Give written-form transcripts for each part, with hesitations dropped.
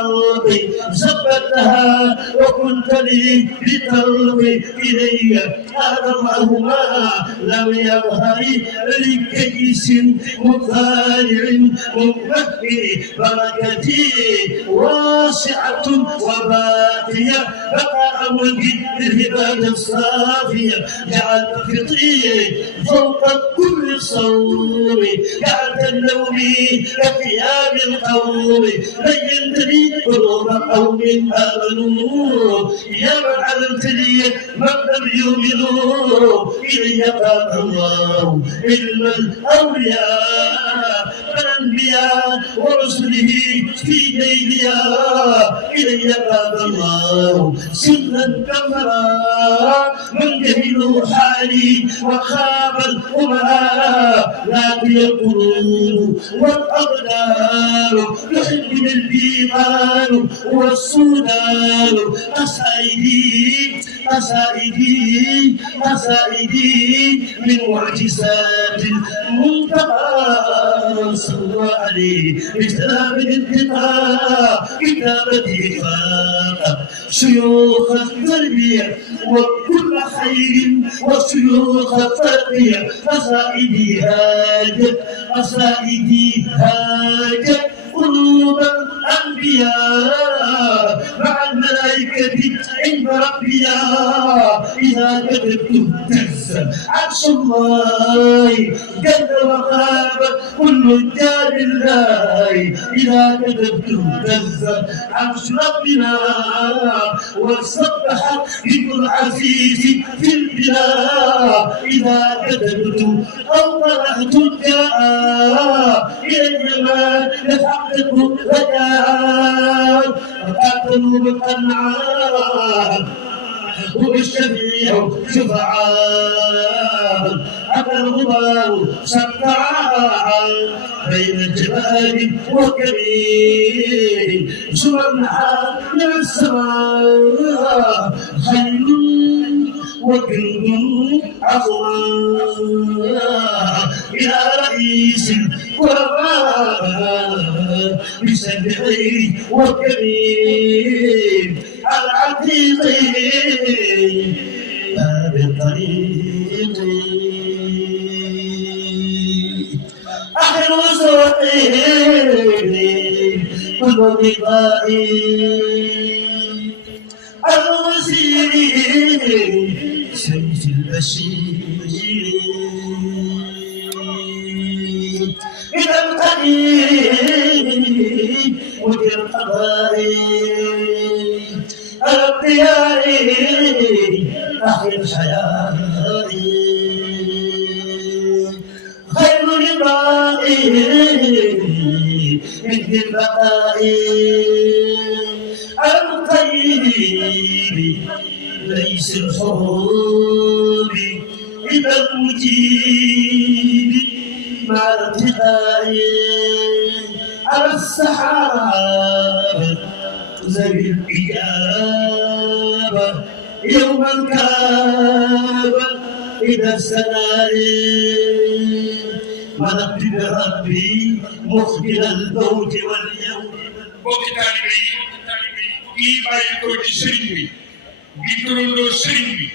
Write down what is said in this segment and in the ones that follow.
الخلق زبتها وكنت لي بقلبي إلي هذا الله ما لم يظهر لكيس مخارع ممهر بركتي واسعة وباقية بقاء ملكي للعباد الصافية جعلت فطري فوق كل صوم جعلت النوم كثياب القوم بينت لي قلوب قوم آمنوا يا من علمت لي من لم يؤمنوا إلي قال الله علم الأولياء فالأنبياء ورسله في ليليا إلي قال الله سرا كفرا من جهلوا حالي وخاب الأمراء لاقي القلوب والأبدان يحب الإيمان والسودان أسائدي من معجزات المنتقى صلى عليه اجتناب الانتقاء كتابتي فاق شيوخ التربية وكل خير وشيوخ التربية أسائدي هاجت قلوب الأنبياء مع الملائكة عند ربيا إذا كتبت اهتز عرش الله جل وغاب كل جار الله إذا كتبت اهتز عرش ربنا وسبح ذكر العزيز في البلاد إذا كتبت أو قرأت جاء إلي ما يحقق رجاء وقاتلوا بالقنعان وبالشفيع شفعاء أبى الغبار سقعا بين الجبال وكبير سرعا من السماء خير وجند عظمى إلى رئيس القرآن بسبعي وكبير العتيق باب الطريق أخي وسوقي والرضائي الوزير سيف البشير إلى القديم مدير قضائي الضيائي أخي الحياة خير رضائي من البقاء القريب ليس الحروب إلى المجيب مع ارتقاء على السحاب ذوي الإجابة يوما كاب إلى السماء ونبت بربي مخبر الموت واليوم bokki taalibe yi kii bàyyi ko ci sëriñ bi di turandoo sëriñ bi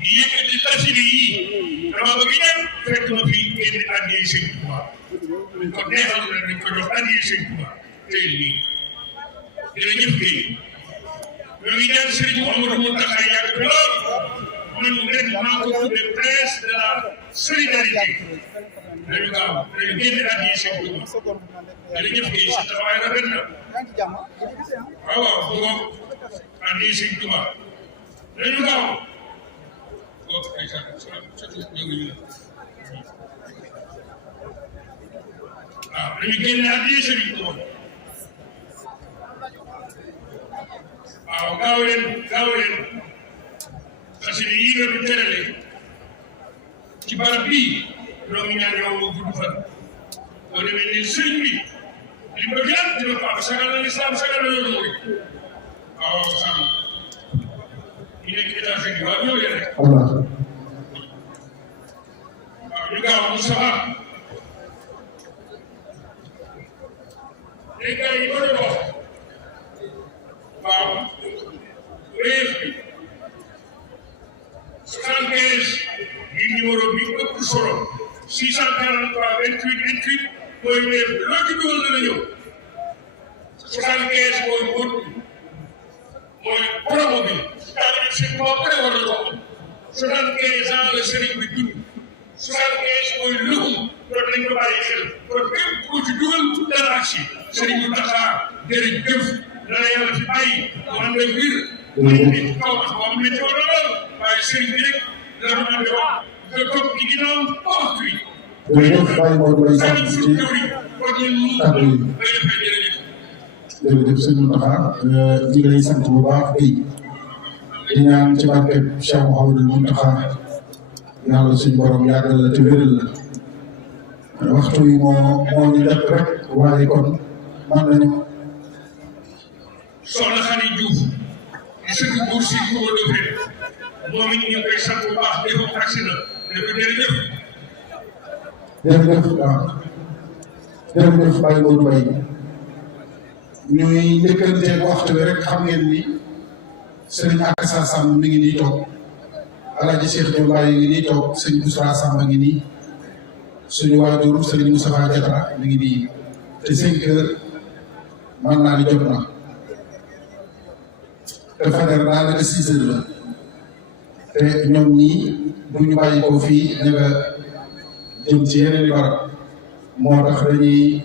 di yëkkati xasida yi dama bëgg ñëpp fekk ma fi génn àddiyee sëriñ Tuubaa kon neexal na dañ ko jox àddiyee sëriñ Tuubaa tey nii jërëjëf Guèye ñoo ngi ñaan sëriñ Mouhamadou Mountakha yàgg fi lool man ren maa ko tuddee presse de la solidarité dañu gaaw dañu génn àddiyee sëriñ Tuubaa jërëjëf Guèye sa taxawaay rafet na waaw waaw boobu àddiyee sëriñ Tuubaa dañu gaaw boobu ay sax ñoo ngi ñu waaw dañu génn àddiyee sëriñ Tuubaa waaw gaaw leen parce que yii nga du terale ci barab bii ñoo ngi ñaan yow nga gudd fan boo demee nii sëriñ bi li mu bëgg yàlla dina ko am sagal na lislaam sagal na yoonu mooy waaw sàmm ñu nekk États-Unis waaw ñoo leen rek waaw ñu gaaw Moustapha léegi gars yi ko doon wax 75 mooy wut mooy promo bi daanaka si moo bëri war a ko 75 ans la sëriñ bi dund 75 mooy luxum loolu nañ ko bàyyi xel kon képp ku ci dugal dara ak si sëriñ bi taxaa jërëjëf dana yàlla fi bàyyi mu ànd ak wir nit kaw ak moom métti woon na lool waaye sëriñ bi rek la mu ànd woon nga toog ci ginnaaw ba waxtu yi jërëjëf Baye Modou Mbaye Samb ci kàddu yi jërëjëf sëñ Mountakha ñu ngi lay sant bu baax di ñaan ci barkeb Cheikh Mouhamadou Mountakha yàlla suñu borom yàggal la te wéral la waxtu yi moo ñu def rek waaye kon man nañu soxna Xani Diouf di sëkk buur si Koumba Ndoffène moom it ñu ngi koy sant bu baax defoo taxi na dafa jërëjëf jërëjëf waaw jërëjëf Baye Modou Mbaye ñuy njëkkanteeg waxtu bi rek xam ngeen ni Serigne Akassa Samb mi ngi nii toog Alaaji Cheikh Diop Baye ngi nii toog Serigne Bousra Samb ngi nii suñu waajur Serigne Moustapha Diatara mi ngi nii te 5 heures mën naa ni jot na te fajar daanaka 6 heures la te ñoom ñii bu ñu bàyyi ko fii ñu nga jëm ci yeneen i barab moo tax dañuy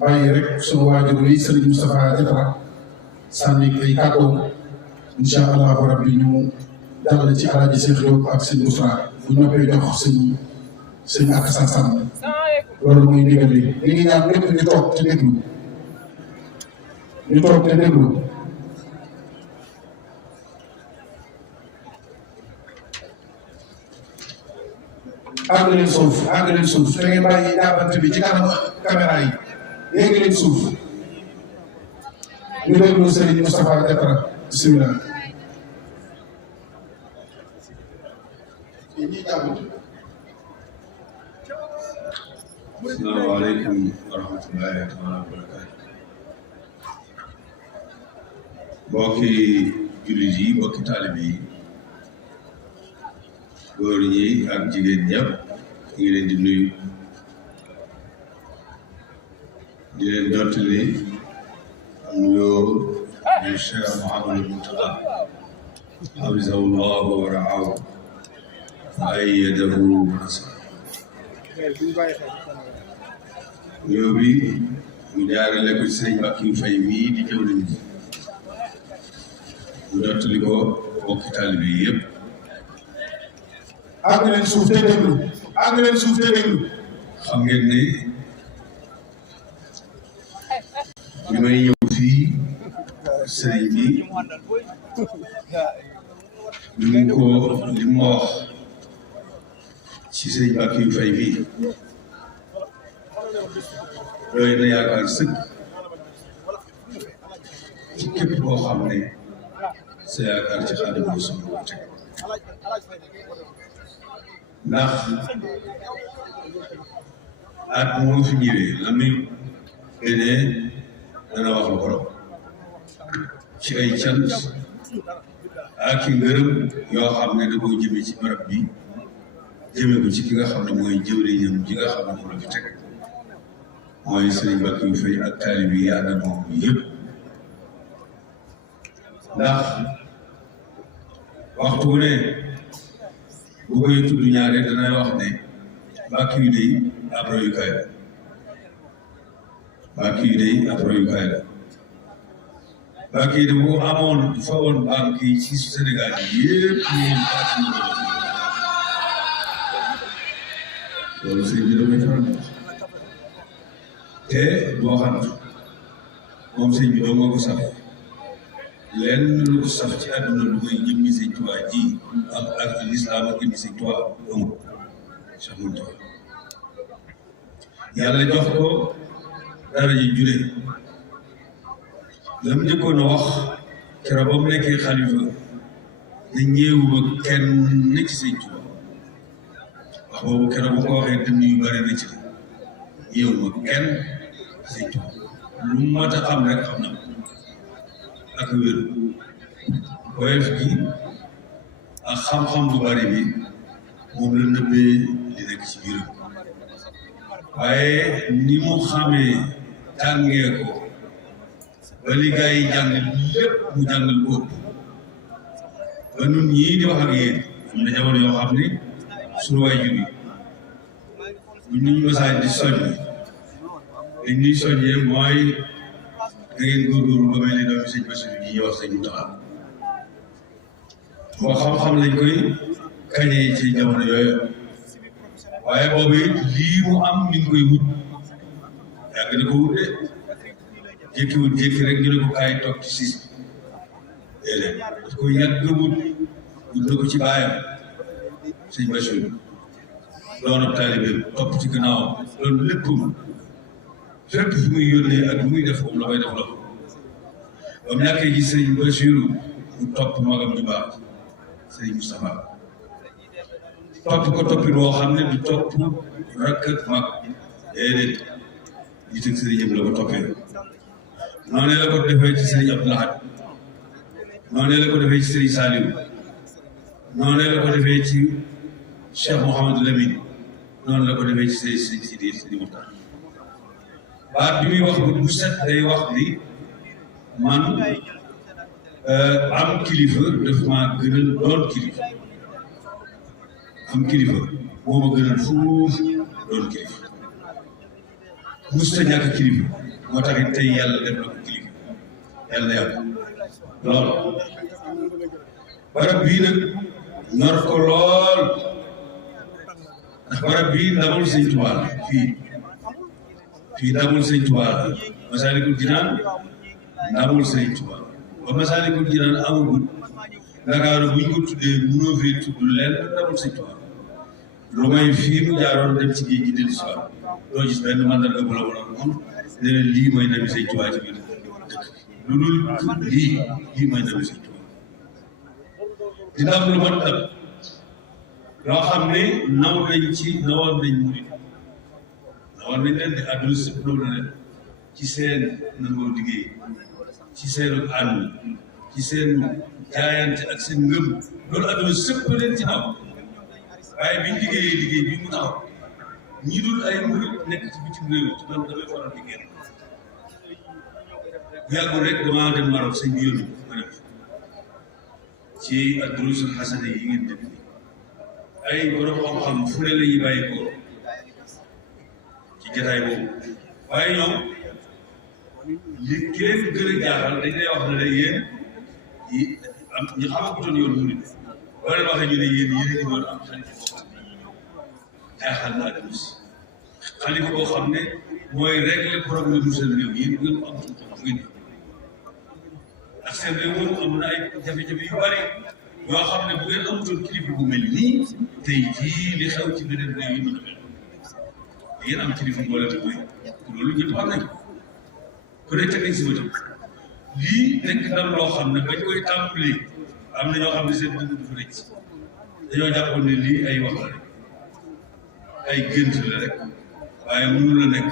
bàyyi rek suñu waajur yi Serigne Moustapha Diatara sànni ay kàddoom incha allahu rabbi ñu jàllale ci Alaaji Cheikh Diop ak sëñ Bousra bu noppee jox sëñ Akassa Samb loolu mooy ndigal li li ngi ñaan ñëpp ñu toog te déglu àgg leen suuf te ngeen bàyyi jàppante bi ci kanam caméra yi yéegi leen suuf ñu déglu Serigne Moustapha Diatara bismillah asalaamaaleykum wa rahmatullahi wa barakaatu mbokki jullit yi mbokki taalibe yi góor ñi ak jigéen ñëpp ñu ngi leen di nuyu di leen jottali nuyoo di Cheikh Mouhamadou Mountakha hafizahu llahu wa ra'ahu wa ayyadahu wa nasara nuyoo bi mu jaarale ko ci sëñ Mbackiou Faye mii di jëwriñ ji mu jottali ko mbokki taalibe yi yëpp àgg leen suuf te déglu xam ngeen ne li may ñëw fii sëriñ bi li mu ma wax ci sëriñ Mbackiou Faye bii doy na yaakaar sëkk ci képp koo xam ne sa yaakaar ci Xaadimu Rasuul ko teg ndax at moo fi ñëwee la muy génnee dana wax lu borom ci ay cant ak i ngërëm yoo xam ne da koo jëme ci barab bi jëme ko ci ki nga xam ne mooy jëwriñam ji nga xam ne moom la fi teg mooy Serigne Mbackiou Faye ak taalibe yi ànd ak moom yëpp ndax waxtu wu ne bu koy tudd ñaare danay wax ne Mbackiou day ab royukaay la Mbackiou day ab royukaay la Mbackiou de bu amoon fa woon banque yi ci Sénégal yi yëpp ñoom loolu sëñ bi damay faral di wax te boo xam moom sëñ bi doo moo ko saf lenn lu ko saf ci àdduna lu koy jëmmi sëñ Tuubaa ji ak lislaam ak jëmmi sëñ Tuubaa amul Cheikh Mountakha yàlla jox ko dara ji jure la mu njëkkoon a wax keroog ba mu nekkee xalifa ne ñeewuma kenn ci sëñ Tuubaa wax boobu keroog bu ko waxee dënn yu bari na ci la ñeewuma kenn sëñ Tuubaa lu mu mat a xam rek xam na ak wér woyof gi ak xam-xam bu bari bi moom la nëbbee li nekk ci biiram waaye ni mu xamee tàngee ko ba li gaa yi jàng lépp mu jàngal ko ba nun ñii di wax ak yéen am na jamono yoo xam ne suñu waajur yi bu ñu mësaan di soññ li ñuy soññee mooy da ngeen góorgóorlu ba mel ni doomi sëñ Bassirou ji ñuy wax sëñ Mountakha moo xam-xam lañ koy kañee ci jamono yooyu waaye boobu it lii mu am mi ngi koy wut yàgg na ko wut de jékkiwut jékki rek ñu ne ko kaay toog ci siis bi déedéet daf koy yàgg wut na ko ci baayam sëñ Bassirou doon ab taalibe topp ci gannaaw loolu lépp fépp fi muy yónnee ak lu muy def moom la koy def loolu ba mu ñàkkee ci sëñ Bassirou mu topp magam ju baax sëñ Moustapha topp ko toppin woo xam ne du topp rakk ak mag déedéet yi teg sëriñam la ko toppee noonu la ko defee ci sëriñ Abdou Lahad noonu la ko defee ci sëriñ Saliou noonu la ko defee ci Cheikh Mouhamadou Lamine noonu la ko defee ci sëriñ Sidi Mokhtar baat bi muy wax bu set day wax ni man am kilifa daf maa gënal doon kilifa am kilifa moo ma gënal fuuf doon kilifa musta ñàkk kilifa moo tax it tey yàlla def na ko kilifa yàlla yàlla lool barab bii nag ñor ko lool ndax barab bii ndamul sëñ Tuubaa la fii ndamul sëñ Tuubaa la Masaalikul Jinaan ndamul sëñ Tuubaa ba Masaalikul Jinaan amagul Ndakaaru bu ñu ko tuddee mënoo fee tudd lenn ndamul sëñ Tuubaa lu may fii mu jaaroon dem ci géej gi dellu si waat doo gis benn mandarga bu la wala moom ne leen lii mooy ndami sëñ Tuubaa ci biir dëkk lu dul lii mooy ndami sëñ Tuubaa dina am lu mat nag loo xam ne nawoon nañ murit nawoon nañ leen di àdduna sëpp naw na leen ci seen nangoo liggéey ci seen ànd ci seen jaayante ak seen ngëm loolu àdduna sëpp leen ci naw waaye biñ liggéeyee liggéey bi mu taxaw ñi dul ay murit nekk ci bitim réew ci man damay faral di génn bu yàggul rek damaa dem Maroc sëñ bi yónni ma dem ci ad-duruusul xasana yi ngeen def ay borom xam-xam fu ne la ñuy bàyyi ko ci jotaay boobu waaye ñoom li ki leen gën a jaaxal dañ lay wax ne la yéen am ñu xamagutoon yoon murit boo leen waxee ñu ne yéen a ngi doon am xalifa boo xam ne jaaxal na àdduna si xalifa boo xam ne mooy régler problème mu seen réew yéen ngeen am ngeen ndax seen réew moom am na ay jafe-jafe yu bari yoo xam ne bu ngeen amutoon kilifa bu mel nii tey jii li xew ci beneen réew yi mën a mel yéen am kilifa boole te mooy loolu ñëpp xam nañ ku ne teg nañ si bëtam lii nekk na loo xam ne bañ koy tàmbalee am na ñoo xam ne seen dund dafa rëcc dañoo jàppoon ne lii ay wax la rek ay gént la rek waaye mënu la nekk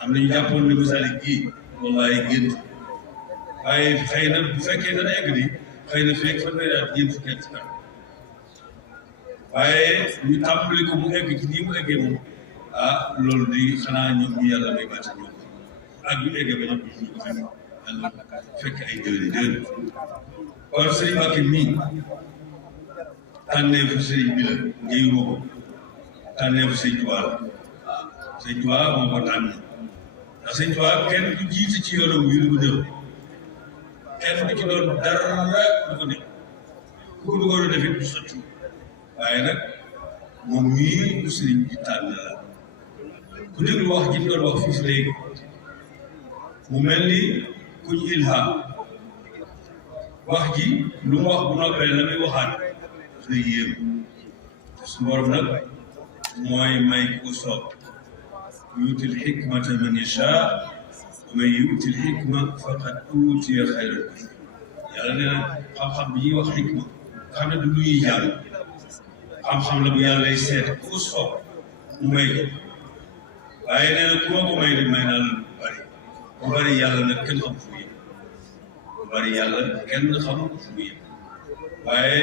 am na ñu jàppoon ne Masalik gii wallaay gént waaye xëy na bu fekkee dana egg nii xëy na fekk fanweeri at ñeent fukki at ci kanam waaye ñu tàmbali ko mu egg ci nii mu eggee moom ah loolu di xanaa ñoom ñu yàlla may bàtt ñoom ak ñu eggee ba ñoom ñu ko fekk ay déwén kon sëriñ Mbacké mii tànneefu sëriñ bi la géeyuma ko tànneefu sëriñ Tuubaa la sëriñ Tuubaa moo ko tànn ndax sëriñ Tuubaa kenn du jiite ci yoonam wi lu ko néew kenn du ci doon dara lu ko néew ku ko bëggoon a def it du sotti waaye nag moom mii du sëriñ bi tànn la ku déglu wax ji mu doon wax fii si léegi mu mel ni kuñ ilham wax ji lu mu wax bu noppee la muy waxaat daf lay yéem su borom nag mooy may ku ko soob yuutil xikmata man yashaa wa man yuutil xikma faqad uutiya xayran yàlla nee na xam-xam bi ñuy wax xikma xam ne du lu ñuy jàng xam-xam la bu yàlla lay seet ku ko soob mu may ko waaye nee na ku ma ko may de may naa la bu bari yàlla nag kenn xam fu mu yem bu bari yàlla kenn xamul fu mu yem waaye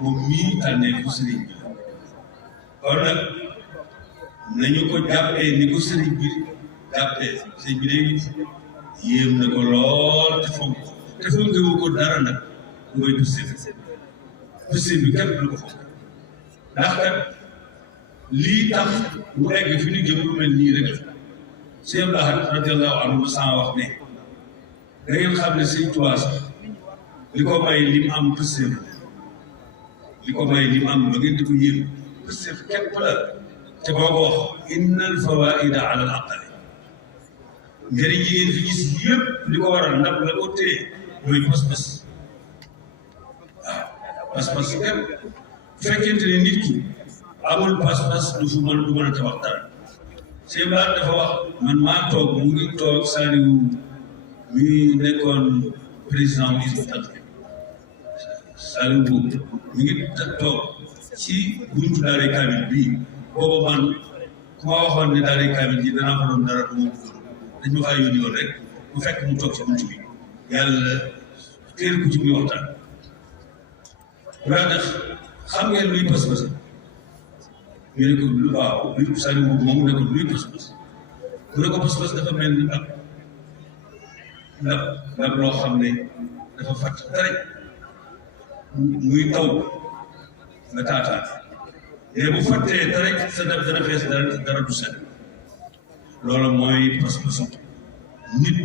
moom mii tànnee fu sëriñ bi la kon nag nañu ko jàppee ni ko sëriñ bi jàppee sëriñ bi day yéem na ko lool te fonk ko dara nag mooy Pastef bi képp lu ko fonk ndax kat lii tax mu egg fi ñu jëm lu mel nii rek la Sëñ Abdou Lahad radiyallahu anhu ma sama wax ne da ngeen xam ne Sëñ Tuubaa sax li ko may li mu am Pastef li ko may li mu am ba ngeen di ko yéem Pastef képp la te boo ko wax innal fawaida ala al aqali njëriñ yi ngeen fi gis yëpp li ko waral ndab la ko téye mooy pas-pas waaw pas-pas képp fekkente ne nit ki amul pas-pas du mën a tabax dara Sëñ Ba dafa wax man maa toog mu ngi toog Saliou mi nekkoon président wu ISRA Saliou boobu mi ngi toog ci buntu Daaray Kaamil bii booba man ku ma waxoon ne Daaray Kaamil ji danaa fa doon dara du ma bëgg dañ ma faa yónni woon rek mu fekk mu toog ci buntu bi yàlla teel ko ci muy waxtaan. waaye nag xam ngeen luy pas-pas ñu ne ko waaw luy Saliou boobu moom ne ko luy pas-pas mu ne ko pas-pas dafa mel ni ndab loo xam ne dafa fàtt dara muy taw nga taataan mais bu fàttee dara sa ndab dana fees dara du set loolu mooy pas-pas nit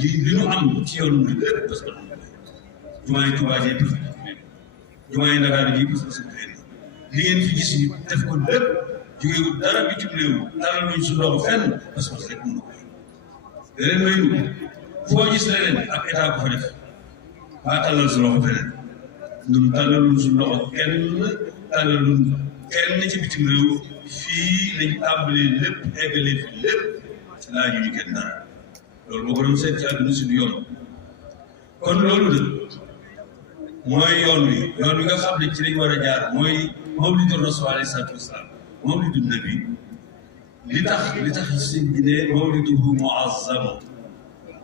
li ñu am ci yoon bi lépp pas-pas jumaay Tuubaa ji jumaay Ndakaaru ji pas-pas li ngeen fi gis ñu def ko lépp jógewul dara bitim réew dara luñ su loxo fenn pas-pas rek mënu ko leneen may nu foo gis leneen ak état ko fa def waa tàllal sa loxo feneen ñun tàllalul su loxo tàllalul kenn ci bitim réew fii lañ tàmbalee lépp eggalee fi lépp laaju ñu kenn dara loolu boo ko doon seet ci àdduna si du yoon kon loolu nag mooy yoon wi nga xam ne ci lañ war a jaar mooy mawlidu rasul alayhi salaatu wasalaam mawlidu nabi li tax sëñ bi ne mawliduhu muazzama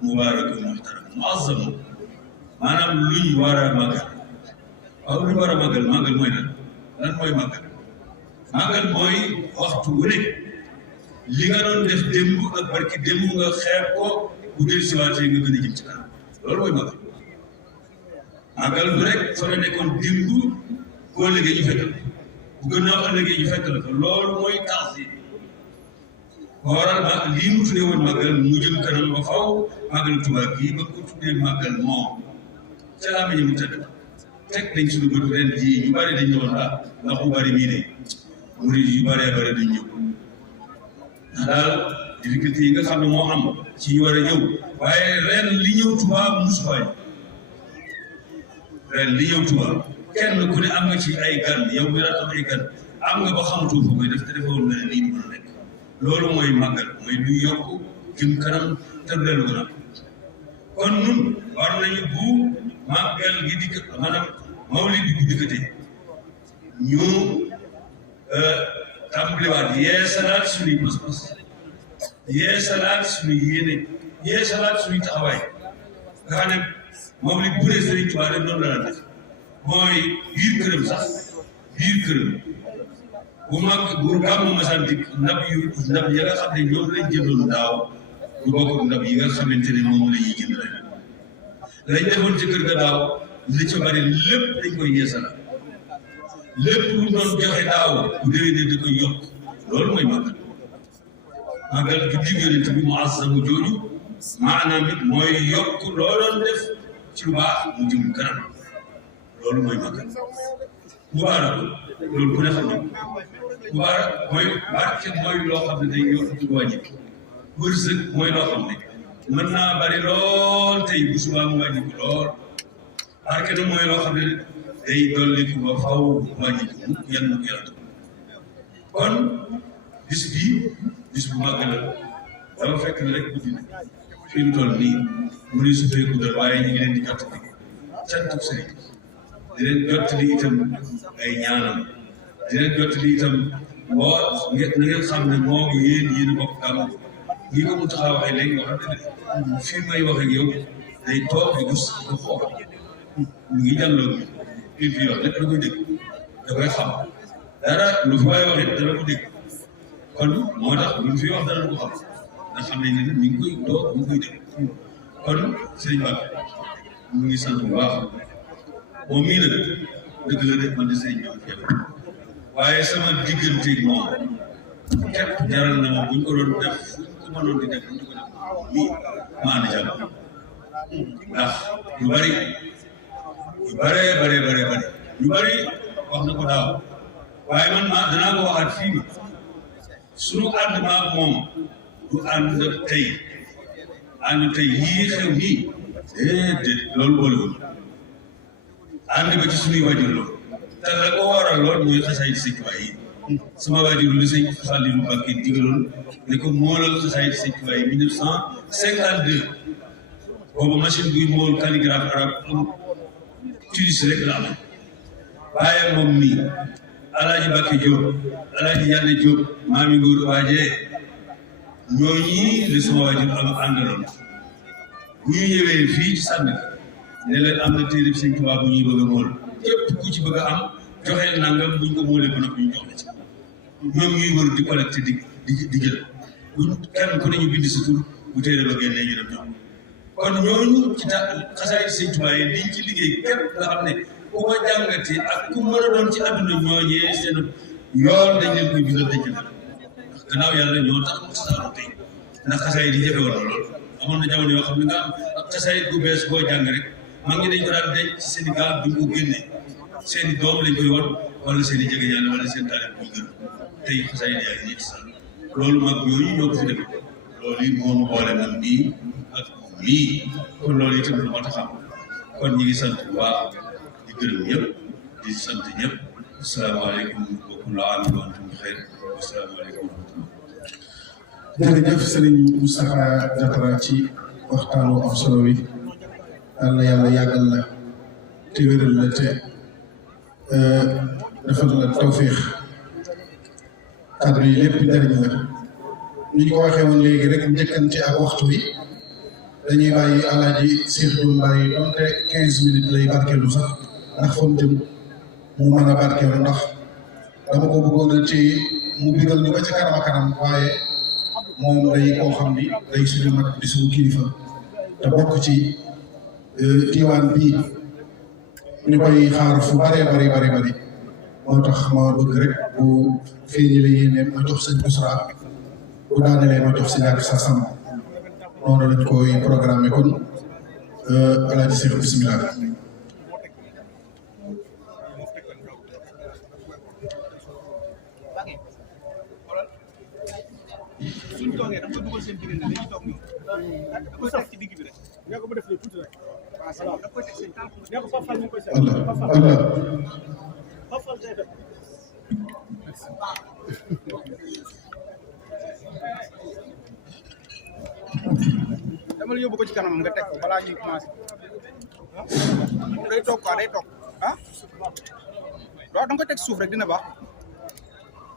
mubarakun muhtaram muazzama maanaam luñ war a màggal waaw luñ war a màggal mooy lan mooy màggal mooy waxtu wu ne li nga doon def démb ak barki démb nga xeeb ko bu del siwaatee nga gën a jëm ci kanam loolu mooy màggal bu rek fa la nekkoon démb boo ëllëgee ñu fekk la bu gannaaw ëllëgee ñu fekk la ko loolu mooy tax yi waral lii mu tuddee woon màggal mu jëm kanam ba faw màggal Tuubaa gii ba ko tuddee màggal moom ca laa mu tëdd teg nañ suñu bët ren jii ñu bari dañ ñëwoon ndax mu bari mii de murid yu bëree bëri dañ ñëw ndax daal difficulté yi nga xam ne moo am ci ñu war a ñëw waaye ren li ñëw Tuubaa musu faa ren li ñëw Tuubaa kenn ku ne am nga ci ay gan yow mi daan am ay gan am nga ba xamatoo foo koy def te defoon nga ne lii mën a nekk loolu mooy màggal mooy luy yokk jëm kanam te du leen gën a kon nun war nañu bu màggal gi dikk maanaam mawlid bi bu dikkatee ñu tàmbaliwaat yeesalaat suñuy pas-pas yeesalaat suñuy yéene yeesalaat suñuy taxawaay nga xam ne mawlid bu dee Sëriñ Tuubaa rek noonu la def mooy biir këram bu gàmmu masaan dikk ndab ya nga xam ne ñoom lañ jëndoon daaw du bokk ndab yi nga xamante ne moom la ñuy jënd rek lañ defoon ci kër ga daaw li ca bari lépp dañ koy yeesalaat lépp lu doon joxe daaw bu déwénee da koy yokk loolu mooy màggal juddi Yonent bi mu azzamu jooju maanaam it mooy yokk loo doon def ci lu baax mu jëm kanam loolu mooy màggal mubaarak loolu ku ne xam ne mubaarak mooy barke mooy loo xam ne day yokk ci wàññi wërsëg mooy loo xam ne mën naa bari lool tey bu subaa mu wàññi ko lool barke nag mooy loo xam ne day dolli ko ba faw wàññi ko yan na ko yàlla kon bis bu màgg la dafa fekk ne rek guddi fi mu toll nii mu ne su fee guddal waaye ñu ngi leen di jottali cantu sëriñ di leen jottali itam ay ñaanam di leen jottali itam na ngeen xam ne moom yéen bokk gàmm ñi ko mu taxaw waxee léegi wax dëgg fii may wax ak yow day toog di gis ko xool mu ngi jàlloo li fi wax lépp da koy dégg da koy xam dara lu fi waay wax it dana ko dégg kon moo tax lu fi wax dana ko xam nga xam ne mi ngi koy toog mi ngi koy dégg kon sëriñ Ba mu ngi sant bu baax moom mii nag dëgg la de man de sëriñ bi képp waaye sama digganteeg moom képp jaral na ma buñ ko doon def ku mënoon di def buñ ko def nii ma ànd jàmm ndax yu bari wax na ko daaw waaye man danaa ko waxaat fii bi sunu ànd maag moom du ànd tey yii xew nii déedéet loolu boolewul ànd ba ci sunuy wajur loolu te la ko waral lool mooy xasaay di sëñ Tuubaa yi sama wajur li sëñ Fallou Mbacké digaloon ne ko moolal xasaay di sëñ Tuubaa yi 1952 boobu machine buy mool calligraphe arabe am tunis rek la am waaye moom mii Alaaji Mbacké Diop Alaaji Yàlla Diop maami Ngóor waajee ñooñi li sama wajur am àndaloon bu ñu ñëwee fii ci sànni ne leen am na téere Sëñ Tuubaa bu ñuy bëgg a mool képp ku ci bëgg a am joxe nangam buñ ko moolee ba noppi ñu jox la ci ñoom ñuy wër di collecté di jël buñ kenn ku ne ñu bind sa tur bu téere ba génnee ñu dem ñoom kon ñooñu ci xasaay Sëñ Tuubaa yi liñ ci liggéey képp nga xam ne ku ko jàngati ak ku mën a doon ci àdduna ñooñee seen yoon dañ leen koy bindal dañ ci def gannaaw yàlla ñoo tax tasaaroo tey ndax xasaay di jafe woon lool amoon na jamono yoo xam ne nga am ak xasaay gu bees boo jàng rek maa ngi dañ ko daan denc ci seen i gaal duñ ko génnee seen i doom lañ koy wan wala seen i jege yàlla wala seen taalib buy gën tey xasaay di yaa ngi nii ci sax loolu mag yooyu ñoo ko fi defee loolu it moo ñu boole man nii ak lii kon loolu itam lu ma tax xam kon ñi ngi sant bu baax di gërëm ñëpp di sant ñëpp asalaamaaleykum wa kullu aamin wa antum bi xayr asalaamaaleykum jërëjëf Serigne Moustapha Diatara ci waxtaanu am solo wi yàlla yàggal la te wéral la te defal la tawféex kaddu yi lépp njëriñ la ni ñu ko waxee woon léegi rek njëkkante ak waxtu wi dañuy bàyyi Alaaji Cheikh Diouf Mbaye donte 15 minutes lay barkeelu sax ndax fa mu jëm mu mën a barkeelu ndax dama ko bëggoon a ci mu bigal ñu ba ca kanam a kanam waaye moom day koo xam ni day suñu mag di suñu kilifa te bokk ci diwaan bii ñu koy xaar fu bëree bëri moo tax ma bëgg rek bu feeñi la yéene ma jox sëñ Bousra bu daanelee ma jox si ñaar sa sam noonu lañ koy programme kon Alaaji Cheikh bismillah suñ toogee da nga koy dugal seen diggante dañuy toog ñoom da koy teg ci digg bi rek nga ko ba def tuuti rek waaw da koy teg seen tànk nga ko fafal ñu koy seen fafal day def dama la yóbbu ko ci kanam nga teg ko balaa ñuy commencé day toog quoi day toog ah waaw da nga koy teg suuf rek dina baax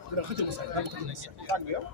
dina xëccal ko sax bi yow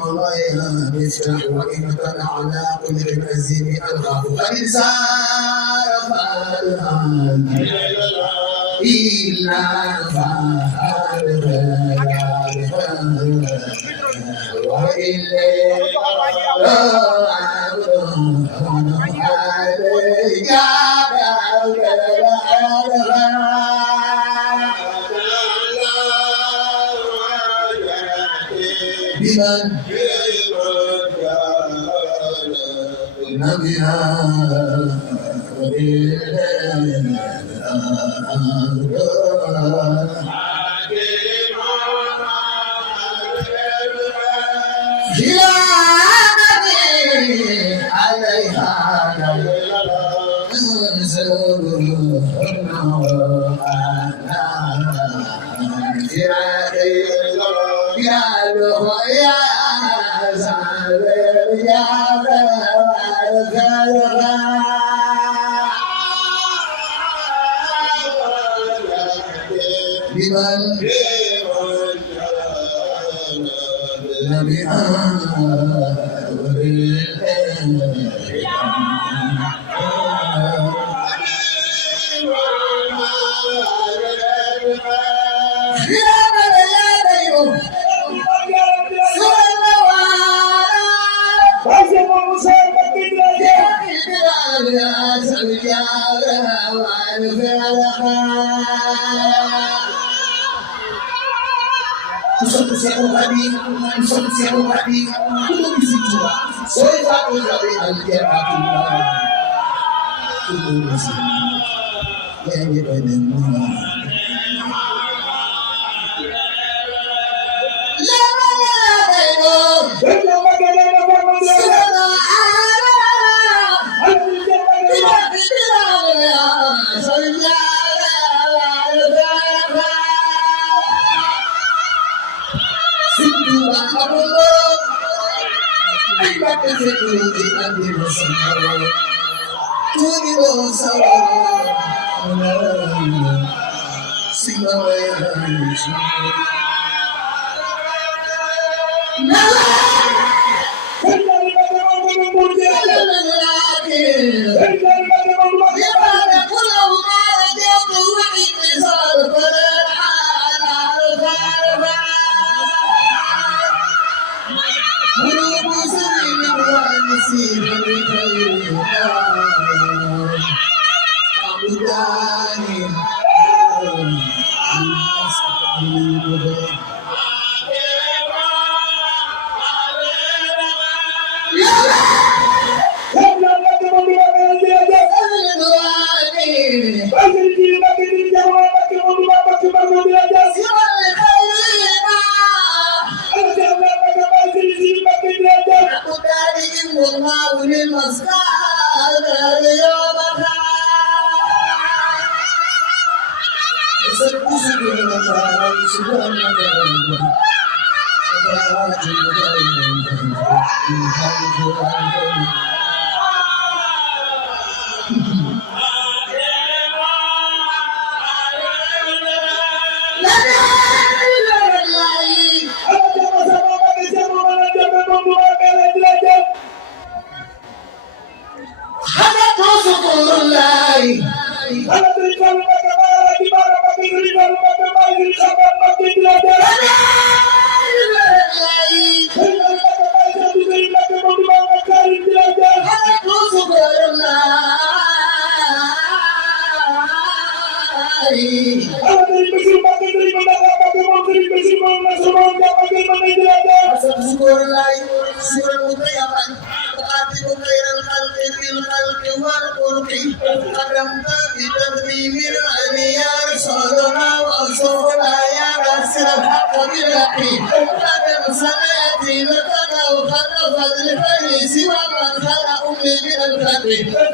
مولاي مفتاح وإن كان على كل عزيم الغاب قد سار فالهان إلا فالهان وإلا بمن نبيها سوى من خلق من الخلق